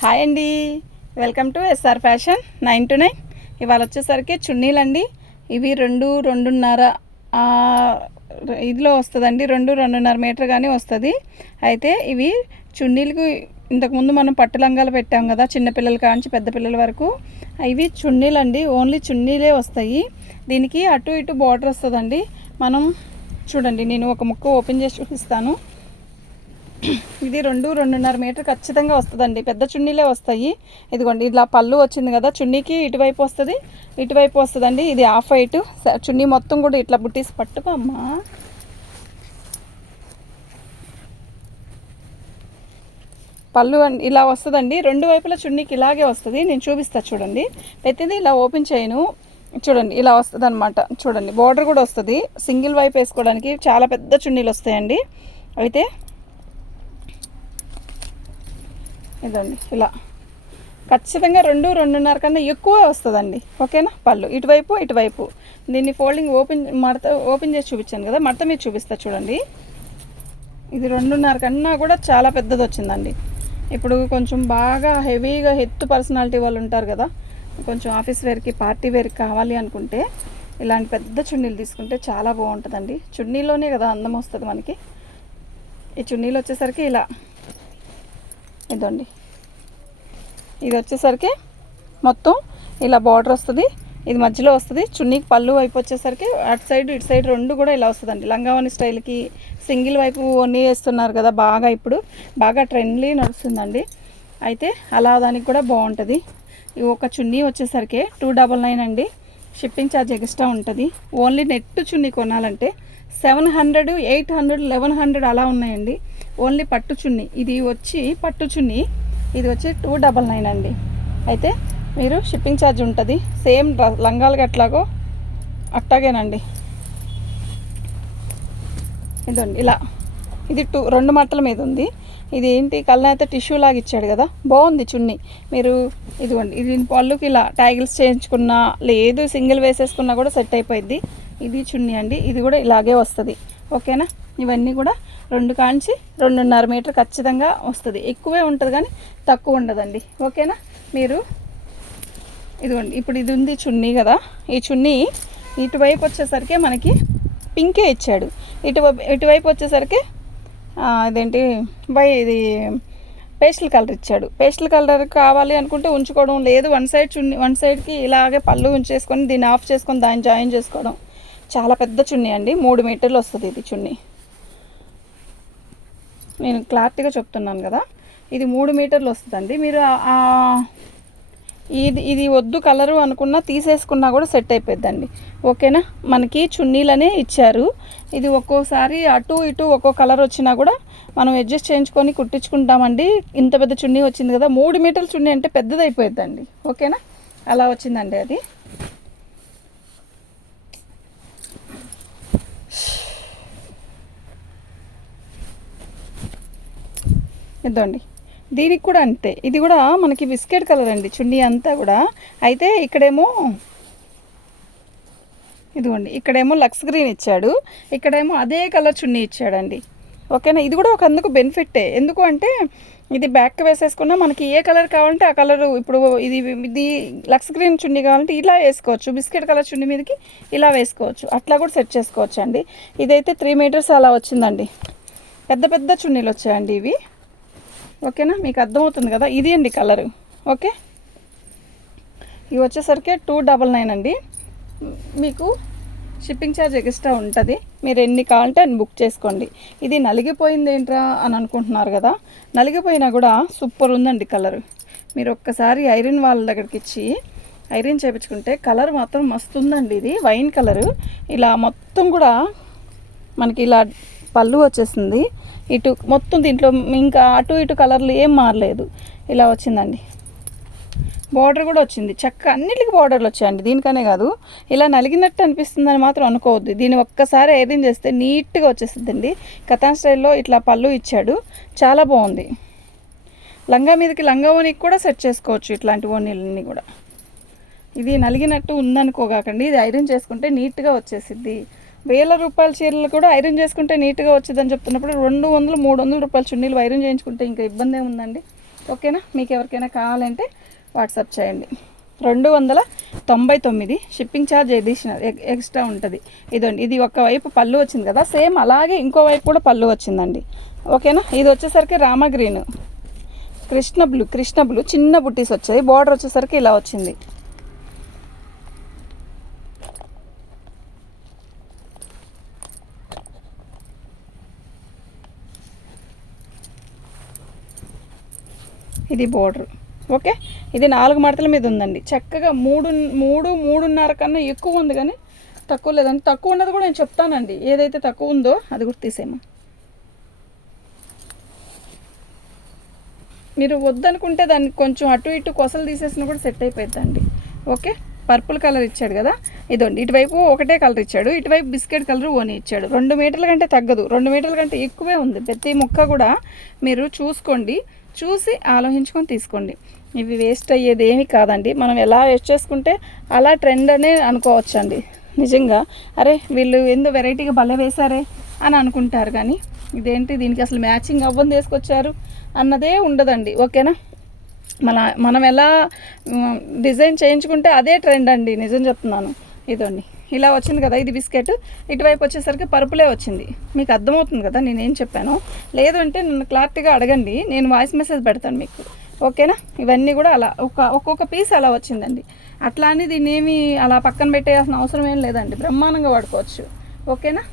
Hi అండి, welcome to SR fashion 9 to 9. ఇవాళ వచ్చేసరికి చున్నీలండి. ఇవి 2.5 ఇదిలో వస్తుందండి. 2.5 మీటర్ కానీ వస్తుంది. అయితే ఇవి చున్నీలకు ఇంతకుముందు మనం పట్టు లంగాలు పెట్టాం కదా, చిన్నపిల్లల కాంచి పెద్ద పిల్లల వరకు. ఇవి చున్నీలండి, ఓన్లీ చున్నీలే వస్తాయి. దీనికి అటు ఇటు బార్డర్ వస్తుందండి. మనం చూడండి, నేను ఒక ముక్క ఓపెన్ చేసి చూపిస్తాను. ఇది 2.5 మీటర్ ఖచ్చితంగా వస్తుందండి. పెద్ద చున్నీలే వస్తాయి. ఇదిగోండి, ఇలా పళ్ళు వచ్చింది కదా, చున్నీకి ఇటువైపు వస్తుంది, ఇటువైపు వస్తుందండి. ఇది హాఫ్ వైట్ చున్నీ మొత్తం కూడా ఇట్లా బుట్టీస్ పట్టుకోమ్మా. పళ్ళు ఇలా వస్తుందండి. రెండు వైపుల చున్నీకి ఇలాగే వస్తుంది. నేను చూపిస్తా చూడండి. ప్రతిదీ ఇలా ఓపెన్ చేయను. చూడండి, ఇలా వస్తుంది అనమాట. చూడండి, బార్డర్ కూడా వస్తుంది. సింగిల్ వైపు వేసుకోవడానికి చాలా పెద్ద చున్నీలు వస్తాయండి. అయితే ఇదండి, ఇలా ఖచ్చితంగా 2.5 కన్నా ఎక్కువే వస్తుందండి. ఓకేనా? పళ్ళు ఇటువైపు. దీన్ని ఫోల్డింగ్ ఓపెన్ చేసి చూపించాను కదా, మడత మీద చూపిస్తా చూడండి. ఇది 2.5 కన్నా కూడా చాలా పెద్దది వచ్చిందండి. ఇప్పుడు కొంచెం బాగా హెవీగా ఎత్తు పర్సనాలిటీ వాళ్ళు ఉంటారు కదా, కొంచెం ఆఫీస్ వేర్కి పార్టీ వేర్కి కావాలి అనుకుంటే ఇలాంటి పెద్ద చున్నీలు తీసుకుంటే చాలా బాగుంటుందండి. చున్నీలోనే కదా అందం వస్తుంది మనకి. ఈ చున్నీలు వచ్చేసరికి ఇలా ఇదండి, ఇది వచ్చేసరికి మొత్తం ఇలా బార్డర్ వస్తుంది. ఇది మధ్యలో వస్తుంది. చున్నీకి పళ్ళు వైపు వచ్చేసరికి అటు సైడ్ ఇటు సైడ్ రెండు కూడా ఇలా వస్తుందండి. లంగావని స్టైల్కి సింగిల్ వైపు ఓన్నీ వేస్తున్నారు కదా, ఇప్పుడు బాగా ట్రెండ్లీ నడుస్తుందండి. అయితే అలా దానికి కూడా బాగుంటుంది. ఈ ఒక చున్నీ వచ్చేసరికి 299 అండి. షిప్పింగ్ ఛార్జ్ ఎక్స్ట్రా ఉంటుంది. ఓన్లీ నెట్ చున్నీ కొనాలంటే 700, 800, 1100 అలా ఉన్నాయండి. ఓన్లీ పట్టు చున్నీ. ఇది వచ్చి పట్టు చున్నీ, ఇది వచ్చి 299 అండి. అయితే మీరు షిప్పింగ్ ఛార్జ్ ఉంటుంది. సేమ్ లంగాలు అట్లాగో అట్టాగేనండి. ఇదండి, ఇలా ఇది 2 మట్టల మీద ఉంది. ఇది ఏంటి కళ్ళ అయితే టిష్యూ లాగా ఇచ్చాడు కదా, బాగుంది చున్నీ. మీరు ఇదిగోండి, ఇది పళ్ళుకి ఇలా ట్యాగిల్స్ చేయించుకున్నా లేదు, సింగిల్ వేసేసుకున్నా కూడా సెట్ అయిపోయింది. ఇది చున్నీ అండి. ఇది కూడా ఇలాగే వస్తుంది. ఓకేనా? ఇవన్నీ కూడా 2.5 మీటర్ ఖచ్చితంగా వస్తుంది. ఎక్కువే ఉంటుంది కానీ తక్కువ ఉండదండి. ఓకేనా? మీరు ఇదిగోండి, ఇప్పుడు ఇది ఉంది చున్నీ కదా, ఈ చున్నీ ఇటువైపు వచ్చేసరికి మనకి పింకే ఇచ్చాడు. ఇటువైపు వచ్చేసరికి అదేంటి ఇది పేస్టల్ కలర్ ఇచ్చాడు. పేస్టల్ కలర్ కావాలి అనుకుంటే ఉంచుకోవడం, లేదు వన్ సైడ్ చున్నీ వన్ సైడ్కి ఇలాగే పళ్ళు ఉంచేసుకొని దీన్ని ఆఫ్ చేసుకొని దాన్ని జాయిన్ చేసుకోవడం. చాలా పెద్ద చున్నీ అండి, 3 మీటర్లు వస్తుంది ఇది చున్నీ. నేను క్లారిటీగా చెప్తున్నాను కదా, ఇది 3 మీటర్లు వస్తుందండి. మీరు ఇది వద్దు కలరు అనుకున్నా తీసేసుకున్నా కూడా సెట్ అయిపోద్దండి. ఓకేనా? మనకి చున్నీలనే ఇచ్చారు. ఇది ఒక్కోసారి అటు ఇటు ఒక్కో కలర్ వచ్చినా కూడా మనం అడ్జస్ట్ చేయించుకొని కుట్టించుకుంటామండి. ఇంత పెద్ద చున్నీ వచ్చింది కదా, 3 మీటర్ల చున్నీ అంటే పెద్దది అయిపోద్దండి. ఓకేనా? అలా వచ్చిందండి అది. ఇదండి, దీనికి కూడా అంతే. ఇది కూడా మనకి బిస్కెట్ కలర్ అండి చున్నీ అంతా కూడా. అయితే ఇక్కడేమో ఇదిగోండి, ఇక్కడేమో లక్స్ గ్రీన్ ఇచ్చాడు, ఇక్కడేమో అదే కలర్ చున్నీ ఇచ్చాడండి. ఓకేనా? ఇది కూడా ఒక అందుకు బెనిఫిట్టే. ఎందుకు అంటే ఇది బ్యాక్ వేసేసుకున్నా మనకి ఏ కలర్ కావాలంటే ఆ కలరు. ఇప్పుడు ఇది లక్స్ గ్రీన్ చున్నీ కావాలంటే ఇలా వేసుకోవచ్చు, బిస్కెట్ కలర్ చున్నీ మీదకి ఇలా వేసుకోవచ్చు, అట్లా కూడా సెట్ చేసుకోవచ్చు అండి. ఇదైతే 3 మీటర్స్ అలా వచ్చిందండి. పెద్ద పెద్ద చున్నీలు వచ్చాయండి ఇవి. ఓకేనా? మీకు అర్థమవుతుంది కదా, ఇది అండి కలరు. ఓకే, ఇవి వచ్చేసరికి 299 అండి. మీకు షిప్పింగ్ ఛార్జ్ ఎక్స్ట్రా ఉంటుంది. మీరు ఎన్ని కావాలంటే అన్ని బుక్ చేసుకోండి. ఇది నలిగిపోయింది ఏంట్రా అని అనుకుంటున్నారు కదా, నలిగిపోయినా కూడా సూపర్ ఉందండి కలరు. మీరు ఒక్కసారి ఐరన్ వాళ్ళ దగ్గరికి ఇచ్చి ఐరన్ చేయించుకుంటే కలర్ మాత్రం మస్తు ఉందండి. ఇది వైన్ కలరు. ఇలా మొత్తం కూడా మనకి ఇలా పళ్ళు వచ్చేసింది. ఇటు మొత్తం దీంట్లో ఇంకా అటు ఇటు కలర్లు ఏం మారలేదు, ఇలా వచ్చిందండి. బార్డర్ కూడా వచ్చింది చక్క, అన్నిటికీ బార్డర్లు వచ్చాయండి. దీనికనే కాదు, ఇలా నలిగినట్టు అనిపిస్తుందని మాత్రం అనుకోవద్దు. దీన్ని ఒక్కసారి ఐరన్ చేస్తే నీట్గా వచ్చేస్తుందండి. కథాన్ స్టైల్లో ఇట్లా పళ్ళు ఇచ్చాడు, చాలా బాగుంది. లంగా మీదకి లంగా ఓనికి కూడా సెట్ చేసుకోవచ్చు, ఇట్లాంటి ఓనీలన్నీ కూడా. ఇది నలిగినట్టు ఉందనుకోగాకండి, ఇది ఐరన్ చేసుకుంటే నీట్గా వచ్చేసిద్ది. 1000 రూపాయల చీరలు కూడా ఐరన్ చేసుకుంటే నీట్గా వచ్చిందని చెప్తున్నప్పుడు 200, 300 రూపాయల చున్నీలు ఐరన్ చేయించుకుంటే ఇంకా ఇబ్బంది ఏముందండి. ఓకేనా. మీకు ఎవరికైనా కావాలంటే వాట్సాప్ చేయండి. 299 షిప్పింగ్ ఛార్జ్ ఎడిషనల్ ఎక్స్ట్రా ఉంటుంది. ఇదండి, ఇది ఒకవైపు పళ్ళు వచ్చింది కదా, సేమ్ అలాగే ఇంకోవైపు కూడా పళ్ళు వచ్చిందండి. ఓకేనా. ఇది వచ్చేసరికి రామ గ్రీన్, కృష్ణ బ్లూ చిన్న బుట్టీస్ వచ్చాయి. బార్డర్ వచ్చేసరికి ఇలా వచ్చింది. ఇది బోర్డర్. ఓకే, ఇది 4 మడతల మీద ఉందండి. చక్కగా 3.5 కన్నా ఎక్కువ ఉంది, కానీ తక్కువ లేదండి. తక్కువ ఉన్నది కూడా నేను చెప్తానండి, ఏదైతే తక్కువ ఉందో అది కూడా తీసేమో. మీరు వద్దనుకుంటే దాన్ని కొంచెం అటు ఇటు కొసలు తీసేసినా కూడా సెట్ అయిపోతుందండి. ఓకే, పర్పుల్ కలర్ ఇచ్చాడు కదా, ఇదండి. ఇటువైపు ఒకటే కలర్ ఇచ్చాడు, ఇటువైపు బిస్కెట్ కలర్ ఓని ఇచ్చాడు. 2 మీటర్ల కంటే తగ్గదు, 2 మీటర్ల కంటే ఎక్కువే ఉంది. ప్రతి ముక్క కూడా మీరు చూసుకోండి, చూసి ఆలోచించుకొని తీసుకోండి. ఇవి వేస్ట్ అయ్యేది ఏమీ కాదండి. మనం ఎలా వేస్ట్ చేసుకుంటే అలా ట్రెండ్ అనే అనుకోవచ్చండి. నిజంగా అరే వీళ్ళు ఎందుకు వెరైటీగా భలే వేశారే అని అనుకుంటారు, కానీ ఇదేంటి దీనికి అసలు మ్యాచింగ్ అవ్వని తీసుకొచ్చారు అన్నదే ఉండదండి. ఓకేనా. మనం ఎలా డిజైన్ చేయించుకుంటే అదే ట్రెండ్ అండి, నిజం చెప్తున్నాను. ఇదండి, ఇలా వచ్చింది కదా, ఇది బిస్కెట్. ఇటువైపు వచ్చేసరికి పరుపులే వచ్చింది. మీకు అర్థమవుతుంది కదా నేనేం చెప్పాను. లేదు అంటే నన్ను క్లారిటీగా అడగండి, నేను వాయిస్ మెసేజ్ పెడతాను మీకు. ఓకేనా. ఇవన్నీ కూడా అలా ఒక్కొక్క పీస్ అలా వచ్చిందండి. అట్లా అని దీన్ని ఏమి అలా పక్కన పెట్టేయాల్సిన అవసరం ఏం లేదండి, బ్రహ్మాండంగా వాడుకోవచ్చు. ఓకేనా.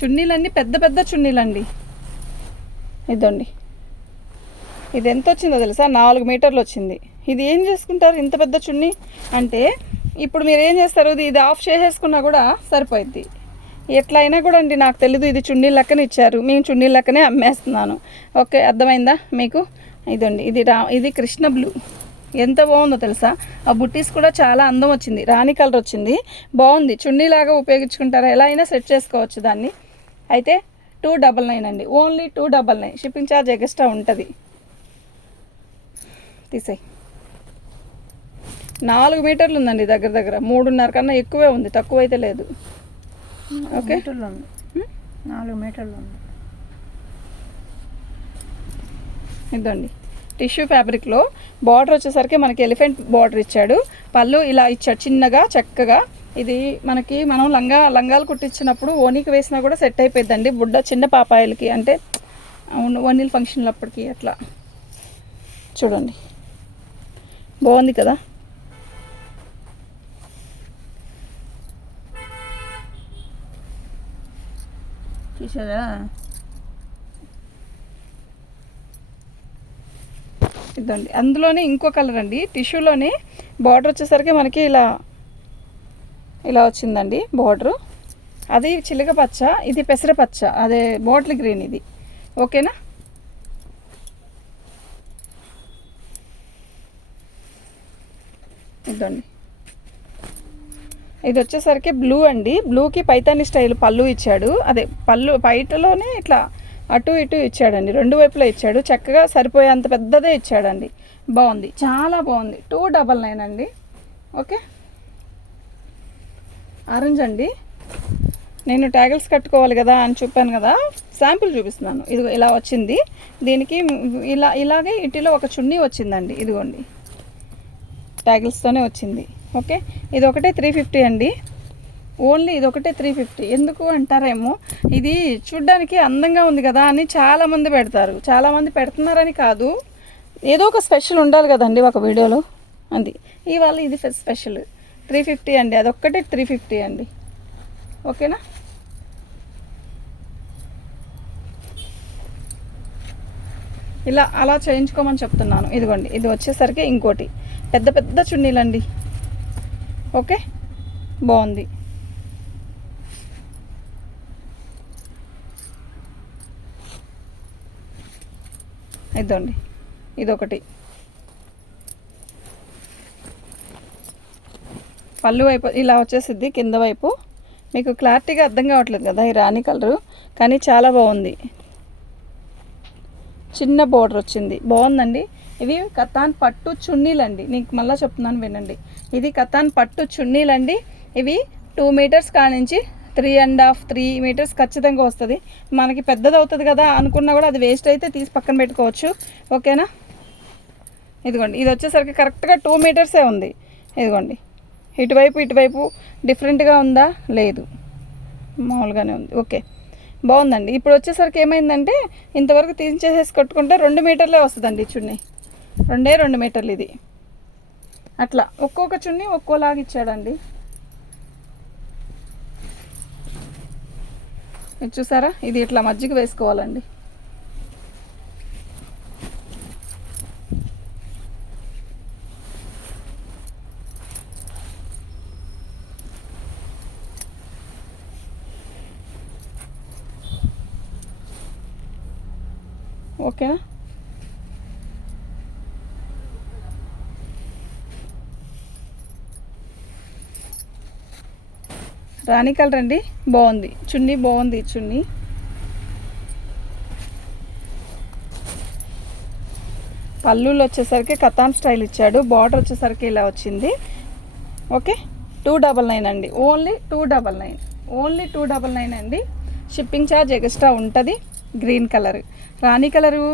చున్నీలన్నీ పెద్ద పెద్ద చున్నీలండి. ఇదండి, ఇది ఎంత వచ్చిందో తెలుసా, 4 మీటర్లు వచ్చింది. ఇది ఏం చేసుకుంటారు ఇంత పెద్ద చున్నీ అంటే, ఇప్పుడు మీరు ఏం చేస్తారు, ఇది ఆఫ్ చేసేసుకున్నా కూడా సరిపోద్ది. ఎట్లా అయినా కూడా అండి, నాకు తెలీదు. ఇది చున్నీ లెక్కన ఇచ్చారు, మేము చున్నీ లెక్కనే అమ్మేస్తున్నాను. ఓకే, అర్థమైందా మీకు. ఇదండి, ఇది కృష్ణ బ్లూ. ఎంత బాగుందో తెలుసా. ఆ బుట్టీస్ కూడా చాలా అందం వచ్చింది, రాణి కలర్ వచ్చింది, బాగుంది. చున్నీలాగా ఉపయోగించుకుంటారా, ఎలా అయినా సెట్ చేసుకోవచ్చు దాన్ని. అయితే 299 అండి, ఓన్లీ 299. షిప్పింగ్ ఛార్జ్ ఎక్స్ట్రా ఉంటుంది. తీసేయి. 4 మీటర్లు ఉందండి, దగ్గర 3.5 కన్నా ఎక్కువే ఉంది, తక్కువ అయితే లేదు. ఓకే, 4 మీటర్లు ఉంది. ఇదండి, టిష్యూ ఫ్యాబ్రిక్లో బార్డర్ వచ్చేసరికి మనకి ఎలిఫెంట్ బార్డర్ ఇచ్చాడు. పళ్ళు ఇలా ఇచ్చాడు చిన్నగా చక్కగా. ఇది మనం లంగాలు కుట్టించినప్పుడు ఓనికి వేసినా కూడా సెట్ అయిపోద్దండి. బుడ్డ చిన్న పాపాయిలకి, అంటే వన్నీల్ ఫంక్షన్లప్పటికి అట్లా. చూడండి, బాగుంది కదా. చూసారా, ఇదండి, అందులోనే ఇంకో కలర్ అండి. టిష్యూలోనే బార్డర్ వచ్చేసరికి మనకి ఇలా వచ్చిందండి బార్డరు. అది చిలక పచ్చ, ఇది పెసర పచ్చ, అదే బాటిల్ గ్రీన్ ఇది. ఓకేనా. ఇదండి, ఇది వచ్చేసరికి బ్లూ అండి. బ్లూకి పైతాని స్టైల్ పళ్ళు ఇచ్చాడు. అదే పళ్ళు బయటలోనే ఇట్లా అటు ఇటు ఇచ్చాడండి, 2 వైపులా ఇచ్చాడు. చక్కగా సరిపోయేంత పెద్దదే ఇచ్చాడండి. బాగుంది, చాలా బాగుంది. 299 అండి. ఓకే, ఆరెంజ్ అండి. నేను ట్యాగిల్స్ కట్టుకోవాలి కదా అని చెప్పాను కదా, శాంపుల్ చూపిస్తున్నాను. ఇది ఇలా వచ్చింది. దీనికి ఇలాగే ఇటులో ఒక చున్నీ వచ్చిందండి. ఇదిగోండి, ట్యాగిల్స్తోనే వచ్చింది. ఓకే, ఇది ఒకటే 350 అండి. ఓన్లీ ఇది ఒకటే 350. ఎందుకు అంటారేమో, ఇది చూడ్డానికి అందంగా ఉంది కదా అని చాలామంది పెడతారు. చాలామంది పెడుతున్నారని కాదు, ఏదో ఒక స్పెషల్ ఉండాలి కదండి ఒక వీడియోలో. అది ఇవాళ ఇది స్పెషల్ 350 అండి. అదొక్కటే 350 అండి. ఓకేనా. అలా చేయించుకోమని చెప్తున్నాను. ఇదిగోండి, ఇది వచ్చేసరికి ఇంకోటి పెద్ద పెద్ద చున్నీలండి. ఓకే, బాగుంది. ఇదండి, ఇదొకటి. పళ్ళు వైపు ఇలా వచ్చేసిద్ది, కింద వైపు మీకు క్లారిటీగా అర్థం కావట్లేదు కదా ఈ రాణి కలరు, కానీ చాలా బాగుంది. చిన్న బోర్డర్ వచ్చింది, బాగుందండి. ఇవి కతాన్ పట్టు చున్నీలండి. నీకు మళ్ళీ చెప్తున్నాను వినండి, ఇది కతాన్ పట్టు చున్నీలండి. ఇవి 2 మీటర్స్ కానించి 3.5 మీటర్స్ ఖచ్చితంగా వస్తుంది. మనకి పెద్దది అవుతుంది కదా అనుకున్నా కూడా అది వేస్ట్ అయితే తీసి పక్కన పెట్టుకోవచ్చు. ఓకేనా, ఇదిగోండి ఇది వచ్చేసరికి కరెక్ట్గా 2 మీటర్సే ఉంది. ఇదిగోండి ఇటువైపు డిఫరెంట్గా ఉందా, లేదు, మామూలుగానే ఉంది. ఓకే, బాగుందండి. ఇప్పుడు వచ్చేసరికి ఏమైందంటే ఇంతవరకు తీసేసి కట్టుకుంటే 2 మీటర్లే వస్తుందండి చున్నీ. 2 మీటర్లు ఇది. అట్లా ఒక్కొక్క చున్నీ ఒక్కోలాగా ఇచ్చాడండి. ఇది చూసారా, ఇది ఇట్లా మజ్జిగ వేసుకోవాలండి. ఓకేనా, రాణి కలర్ అండి, బాగుంది చున్నీ, బాగుంది చున్నీ. పళ్ళులో వచ్చేసరికి కతాన్ స్టైల్ ఇచ్చాడు. బార్డర్ వచ్చేసరికి ఇలా వచ్చింది. ఓకే, 299 అండి, ఓన్లీ 299 అండి. షిప్పింగ్ ఛార్జ్ ఎక్స్ట్రా ఉంటుంది. గ్రీన్ కలర్, రాణి కలరు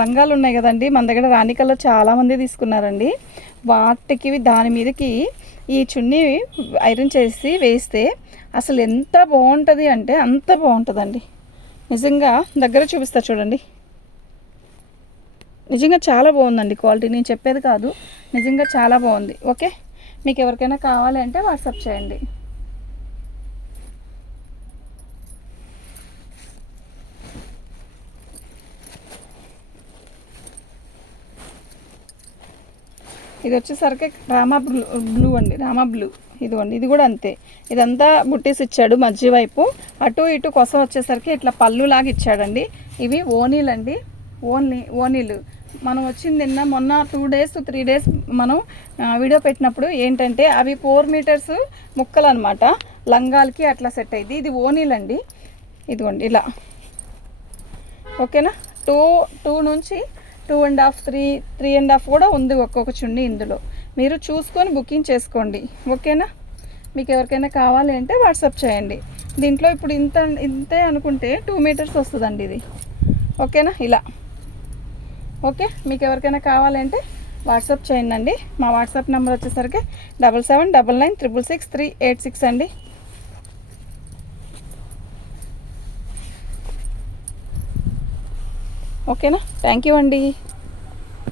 లంగాలు ఉన్నాయి కదండి, మన దగ్గర రాణి కలర్ చాలామంది తీసుకున్నారండి. వాటికి దాని మీదకి ఈ చున్నీ ఐరన్ చేసి వేస్తే అసలు ఎంత బాగుంటుంది అంటే అంత బాగుంటుందండి. నిజంగా దగ్గర చూపిస్తా చూడండి, నిజంగా చాలా బాగుందండి క్వాలిటీ. నేను చెప్పేది కాదు, నిజంగా చాలా బాగుంది. ఓకే, మీకు ఎవరికైనా కావాలి అంటే వాట్సాప్ చేయండి. ఇది వచ్చేసరికి రామా బ్లూ అండి, రామా బ్లూ. ఇదిగోండి ఇది కూడా అంతే. ఇదంతా బుట్టీస్ ఇచ్చాడు మధ్య వైపు, అటు ఇటు కోసం వచ్చేసరికి ఇట్లా పళ్ళులాగా ఇచ్చాడండి. ఇవి ఓనీలు అండి, ఓనీలు. మనం వచ్చింది మొన్న 2 days 3 days మనం వీడియో పెట్టినప్పుడు ఏంటంటే అవి 4 మీటర్స్ ముక్కలు అనమాట, లంగాలకి అట్లా సెట్ అయింది. ఇది ఓనీలు అండి, ఇదిగోండి ఇలా. ఓకేనా, 2 నుంచి 2.5 3.5 కూడా ఉంది ఒక్కొక్క చున్నీ ఇందులో. మీరు చూసుకొని బుకింగ్ చేసుకోండి. ఓకేనా, మీకు ఎవరికైనా కావాలి అంటే వాట్సాప్ చేయండి. దీంట్లో ఇప్పుడు ఇంతే అనుకుంటే 2 మీటర్స్ వస్తుందండి ఇది. ఓకేనా, ఇలా. ఓకే, మీకు ఎవరికైనా కావాలంటే వాట్సాప్ చేయండి. మా వాట్సాప్ నెంబర్ వచ్చేసరికి 7799966386 అండి. ఓకేనా, థ్యాంక్ యూ అండి.